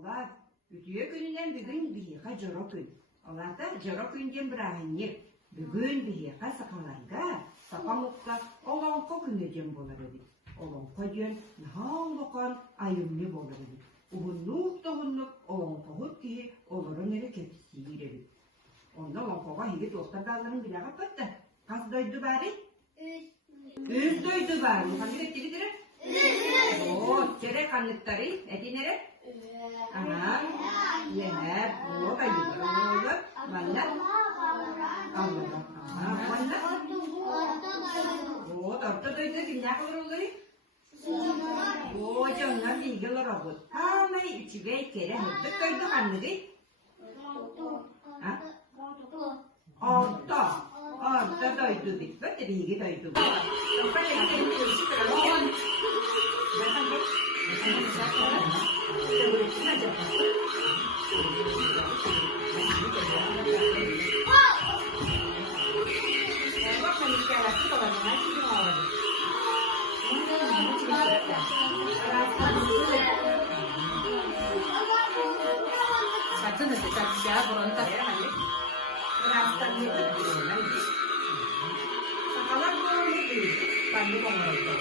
Olar, ütüye gününden bugün bihiqa joro gün. Olarda joro günden bir ağınye. Bugün bihiqa sakalarga, sapamukka olonko güneden bolar edi. Olonko diyen nahan bokan ayımlı bolar edi. Uğunluk doğunluk olonko hut diye olurun eri ketisidir edi. Onda olonkoga higi dostar dağların bilağa pattı. Kas doydu bari? Üz doydu bari. Hangi etkili dire? Oo, çere kanlıkları, eti nere? Aha, yener, oo, kaydı. Valla? Allah. Aha, valla? Oo, tortu doydu, kinyak olur oluyor? Oo, canlar bilgiler oldu. Tamay üçüge kere hıddık doydu kanlığı. Ha? Orta doydu bit. Böyle bilgi doydu. Tempat yang terus terlalu. Jangan deh. Satu nasi siapa berontak ya nanti. Rasanya gitu nanti. Sakalan mau gitu. Pandu mau berontak.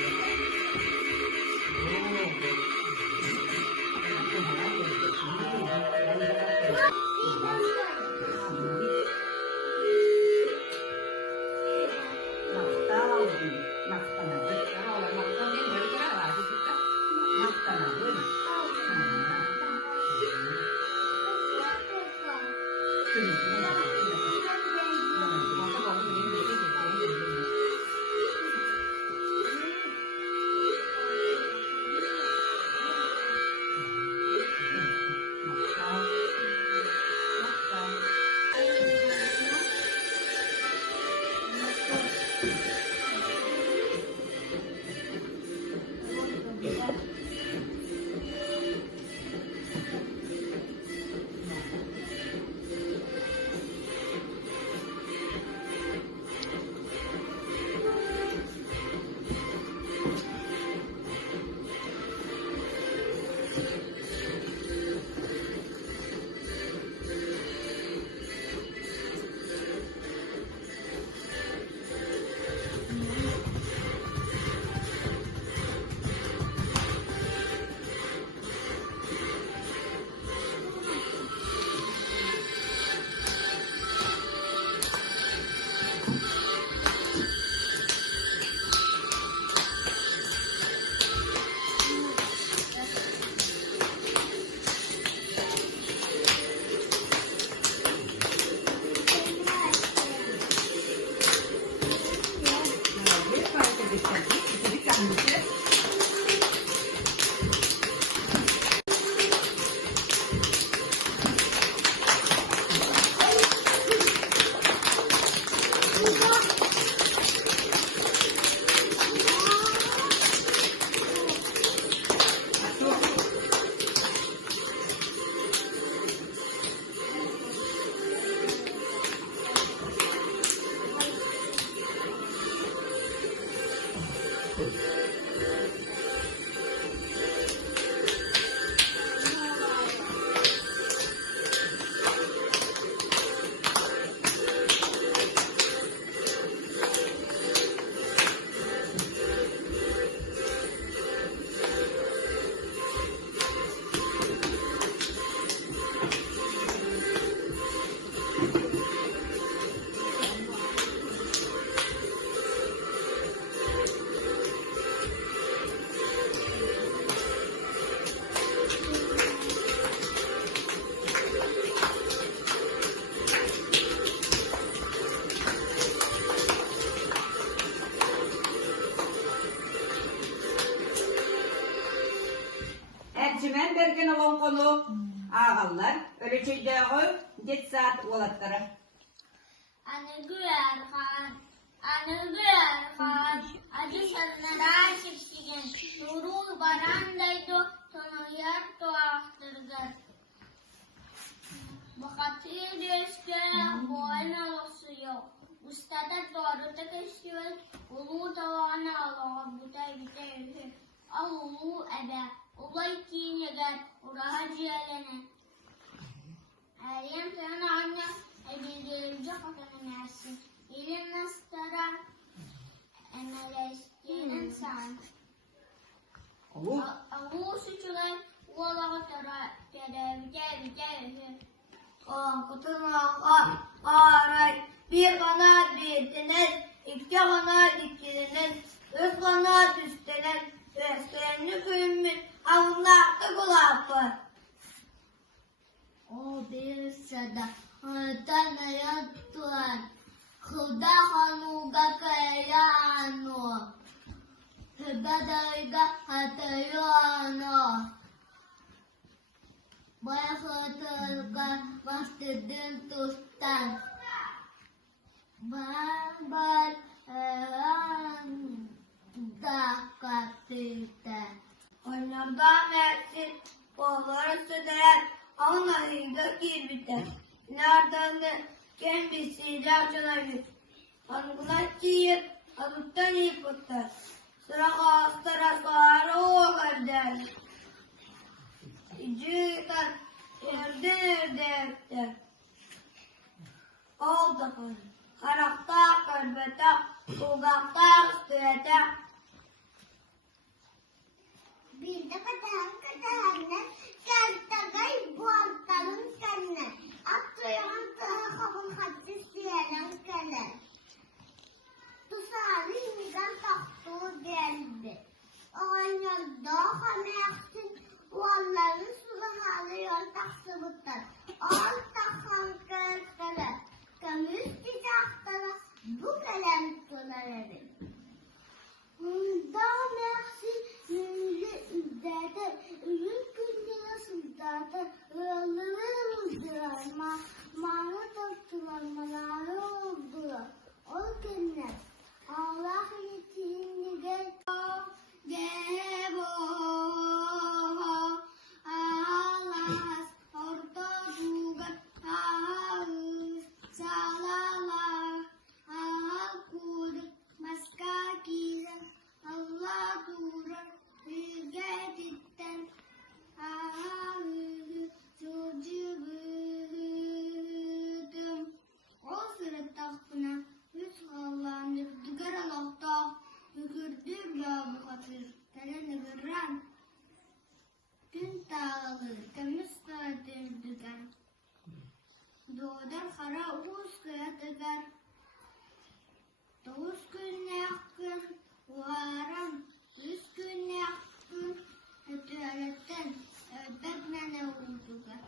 Ercimen bergen olan konu ağalar ölçüde oy geç saat olatları. Anı Gürerhan, acı sanıra çektigen, nuru barandaydı, tanıyar tuahtırgar. Bakatı deşke, boyna olsuyor. Ustada doğru takışıyor, ulu tavana Allah'a bütay bitay. Alulu ebe, olay kinegar, Uraha ciyelene. Eriyem sen anne, bildiğince kafanı yersin. İlim nastara, emeleştiğinin sen. Avu suçular, uğulağı terevice. Korkutun ağray, bir kanat büyütünüz, iki kanat dikiliniz, üç kanat üstünüz, üstlerini kuyumuz, avunlaktı kulakı. O bir sada, hıtan ayattular, kıda hanuga kayano, hıbadayga hatayano. Bahutulka masjidin tustan Babar dakatite Onlardan mersin Oğları süder Anlayınca girbite Nereden de kendisiyle açılabilir Angular çiğir Alıptan iyi kurtar Sıra kağıtlara sağırı o kadar Cüyden erde oldu kız. Karakta kalbete, uzakta üstüete. Bir de kadarına, kaltagay bu ortalım kanına. Atlayan daha kabul haddi siyelen kale. Tusarı imgan taktığı geldi. Oğlanlarda hamersin. Onların suları yol taksıbıtlar. Al takhan kırkları. Kömüz çiçekleri. Bu kalem tutarları. Daha mersi yüzü izledir. Ürün gündüre sızlardır. Yolları uzdurma. Mağla topçulanmaları oldular. O günler. Allah yetini gel. Gebo. Doğdar kara uğuz kıyatıgar. Doğuz günne yakın, uharam, yüz günne yakın, ötüğaletten, ötbekmene uğdugar.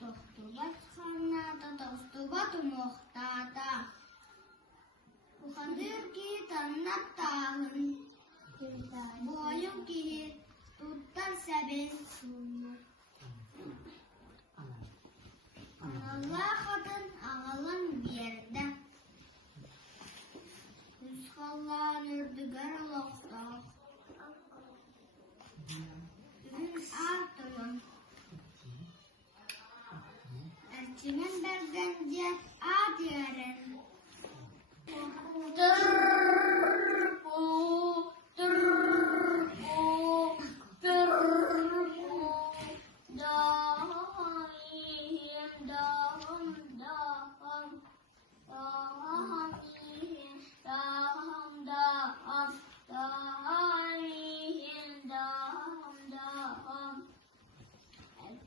Doktubat kanada, doktubat muhtada. Ukadır ki tannat tağın, boyun ki tuttar sebin sunma. Allah kadın ağalın bir yerde. Rüzgallar ürdügar Allah'ta. Ürün artırın. Elçinin berdence adiyerin.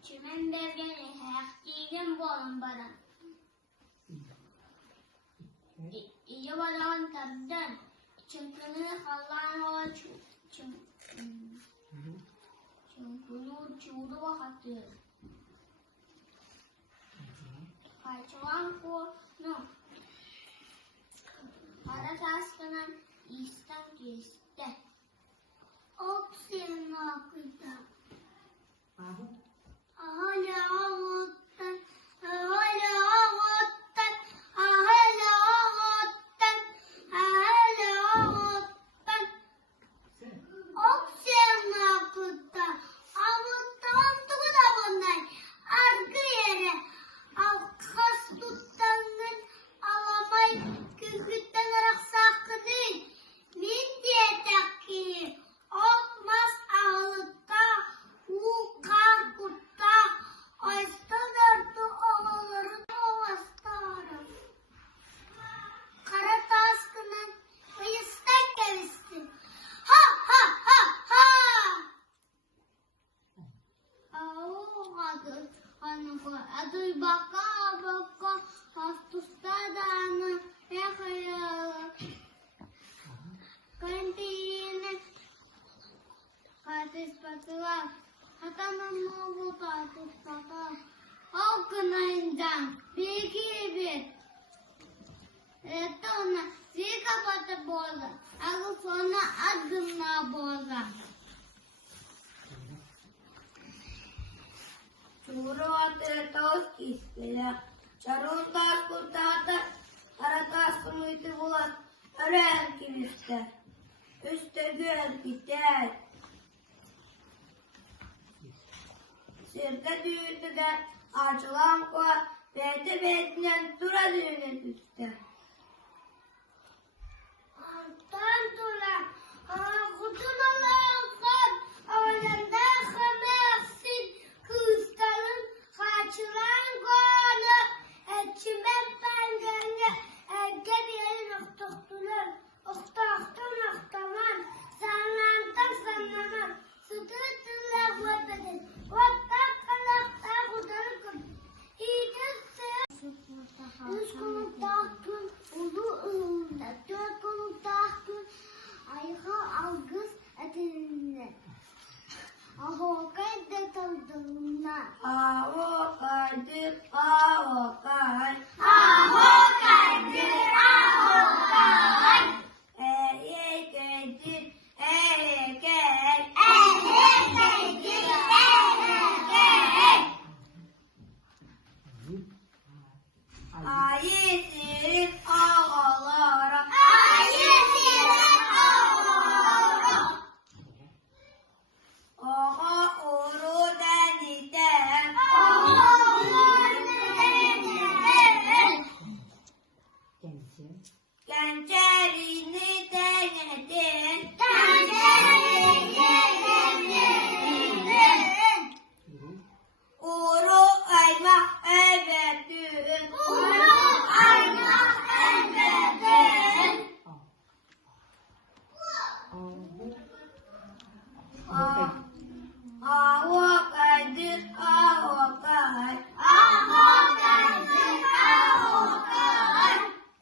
Çimen dergeni hakkigen bolun bana. İyi balan tabdan. Çünkü Allah'ın o çünkü çuğdu vakti. Kaçıvan konu. Para taskınan istan keste. Oksijen akıda. Hala ağıttan, hala ağıttan, hala ağıttan, hala ağıttan. Oksijen akıda. Ağıttan tuğda bunlar. Arka yere. Alkas tuttanın alamay kükütten aksakının. Min diye takkiyi. Olmaz ağıtta. Kantiinin tartışması var. Hatanın oğlu tartışması. Halkınayından bir iki bir. Sonra zil kapatıp boğazı. Akıl sonra adımla boğazı. Чурватер таускискеле, чарунтас куртата, аратас кунуйты булат, өрен кибисте, үстөгөр китер. Сирке düğütüden açılan koa, beti-betinden tura düğüne düştü. Alttan tulan, kutun olanlar, alanda kamersin, kızların kaçıran konu, ekmek pengenge, ege bir yerin oktaktular, oktaktın oktaman, sanlantın sanlaman, sütü tırnak vatadın, vattak kalakta kudarı kın, hidisi. Üç konu tahtın, ulu ığında, dört konu tahtın, ayha algız etinle. Ahokay da tavdığına. Avokaydır, avokay. Ahokaydır, ahokay. Eyekedir, eyekey. Ehekeydir, ehekey. Ayetlerin ağalara. Ayetlerin ağalara. Ağa oru denizden. Kendisi. Gençlerini denedin. Oru ayma ebedün. Avokaydır, avokay.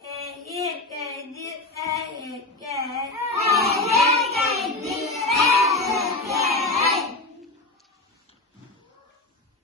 Eyekedir, eyekey.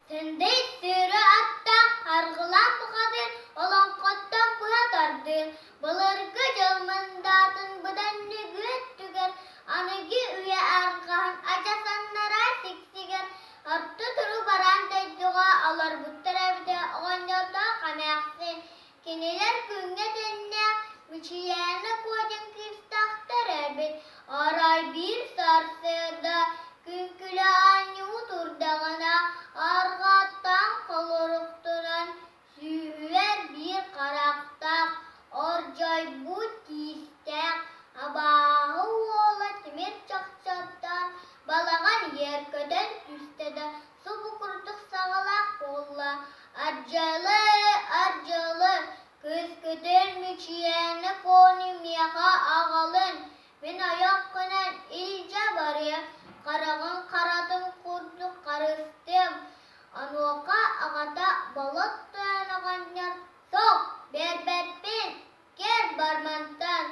Sende sürü atta hargılan bu kadar olan kottan buya tardı. Balırgı cılmındatın budanlı güet tüger. Anıgı üye arkahan açasanlara siksiger. Arttı turu baran tecduğa alır bu tarafta oğanyolda kamersin. Kiniler künge tenne müçiyene kocan kıstahtar elbet. Aray bir sarsırda künküle anyu turdağına. Argattan kalorukturan süver bir karaktak. Orcay bu tistek. Abahı oğla timir çakçattan. Balağan yer köden üstede. Su bu kurtuk sağlak kolla. Arcalı, arcalı. Kız köden müçiyene konim yaka ağalın. Ben ayak könen ilce barıya. Karağın karatın kurduk karıstım. Anoka agata balat dayanağanyar. Sok berbetpin. Ker barmantan.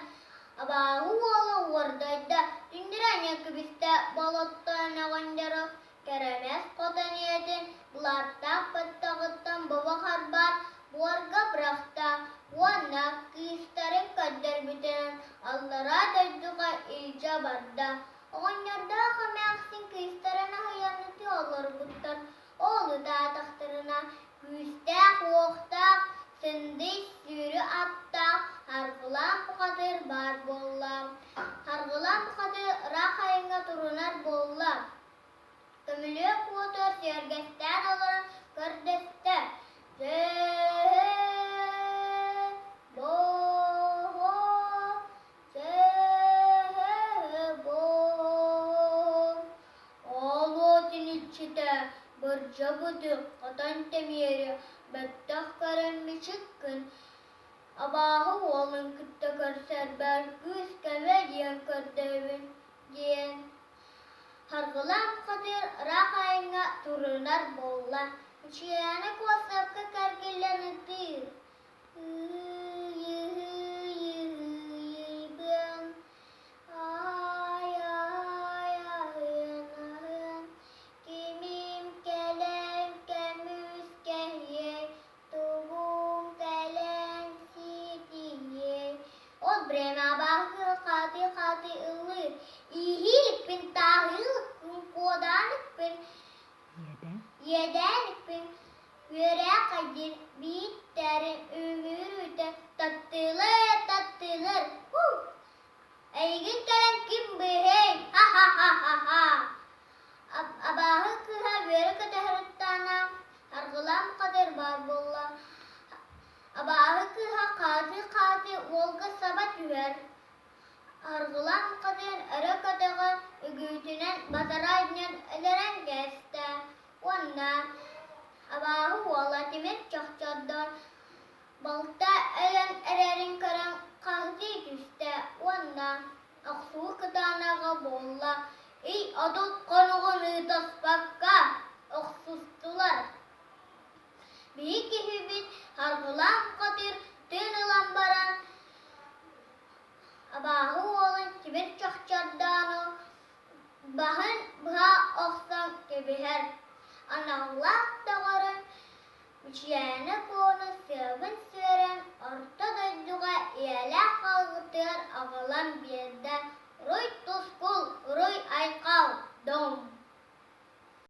Abahu oğlu vardayda. Dindiranya kibiste balat dayanağanyarı. Keremez kotaniyetin. Bularta pıttağıttan baba harbar. Buarga bırakta. Buana kıstarin kader biten. Allara dayduka ilca barda. Oğanyarda kamersin kıystarana hayaneti olur buttan. Oğlu da tahtırına küstek vuhtak. Sindi sürü atta. Hargılan bu kadar bar bollam. Hargılan bu kadar rakayınga turunar bollam. Kömülü kutur sergesten olur kırdeste. Berjabudu katan temiyeri bettah karan miçikkın. Abahı oğlun kıtta karser bergüz keve diyen kırdevin diyen. Hargılan kadir rakayınga turunar bolla. Çiyane kuasapka kargillanıdır. Ben katır. İyilik tahrilik kodanlık yedenlik yöre kadir bitlerin ömürü de tatlılar. Eygin gelen kim bihey? Ha ha ha ha ha. Abahı kıha yöre kadar argılam kadir barbulla. Abahı kıha kati olga sabat yüver. Argılam kadir ara kadar ögütünen bataraynen eleren geste. Ondan abahı valla timir çahçadan. Balta elen ererin karan kahdi düşte. Ondan aksuğu kıtanağa bolla. Ey adot konuğunu taspakka. Oksustular. Bir kihibin hargılam kadir tığınılan baran. Abahı olan timir çahçadan. Bahın bha oksan kebiher. Anallah dağarın. Üçyene konu sevin süren. Ortada duga iyala kalgıtır ağılan bir yerden.